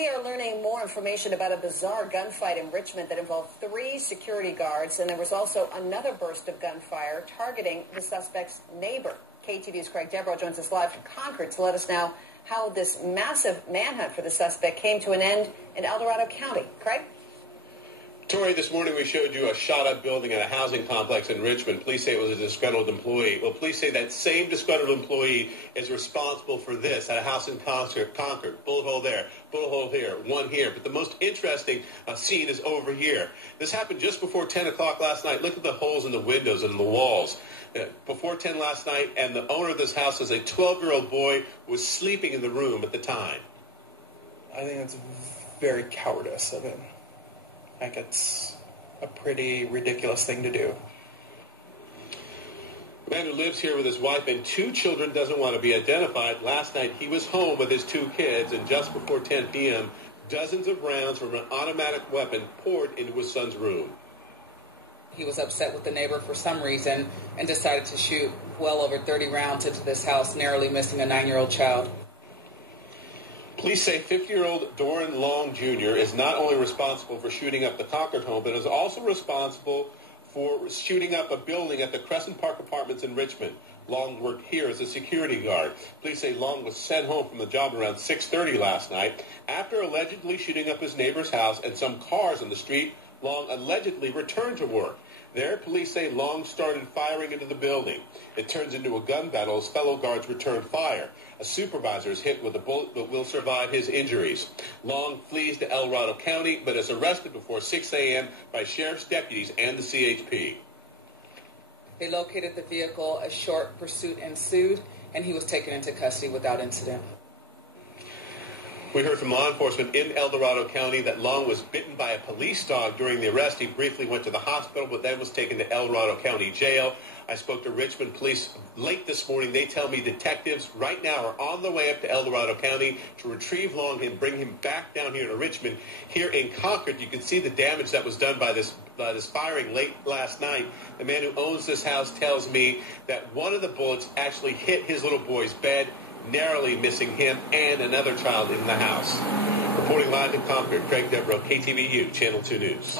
We are learning more information about a bizarre gunfight in Richmond that involved 3 security guards, and there was also another burst of gunfire targeting the suspect's neighbor. KTV's Craig Devereaux joins us live from Concord to let us know how this massive manhunt for the suspect came to an end in El Dorado County. Craig? Tori, this morning we showed you a shot-up building at a housing complex in Richmond. Police say it was a disgruntled employee. Well, police say that same disgruntled employee is responsible for this at a house in Concord. Bullet hole there, bullet hole here, one here. But the most interesting scene is over here. This happened just before 10 o'clock last night. Look at the holes in the windows and the walls. Before 10 last night, and the owner of this house says a 12-year-old boy was sleeping in the room at the time. I think it's very cowardice of him. I think it's a pretty ridiculous thing to do. The man who lives here with his wife and 2 children doesn't want to be identified. Last night, he was home with his 2 kids, and just before 10 p.m., dozens of rounds from an automatic weapon poured into his son's room. He was upset with the neighbor for some reason and decided to shoot well over 30 rounds into this house, narrowly missing a 9-year-old child. Police say 50-year-old Doran Long Jr. is not only responsible for shooting up the Concord home, but is also responsible for shooting up a building at the Crescent Park Apartments in Richmond. Long worked here as a security guard. Police say Long was sent home from the job around 6:30 last night. After allegedly shooting up his neighbor's house and some cars on the street, Long allegedly returned to work. There, police say Long started firing into the building. It turns into a gun battle as fellow guards return fire. A supervisor is hit with a bullet but will survive his injuries. Long flees to El Dorado County but is arrested before 6 a.m. by sheriff's deputies and the CHP. They located the vehicle, a short pursuit ensued, and he was taken into custody without incident. We heard from law enforcement in El Dorado County that Long was bitten by a police dog during the arrest. He briefly went to the hospital, but then was taken to El Dorado County Jail. I spoke to Richmond police late this morning. They tell me detectives right now are on the way up to El Dorado County to retrieve Long and bring him back down here to Richmond. Here in Concord, you can see the damage that was done by this firing late last night. The man who owns this house tells me that one of the bullets actually hit his little boy's bed, narrowly missing him and another child in the house. Reporting live in Concord, Craig Devereaux, KTVU, Channel 2 News.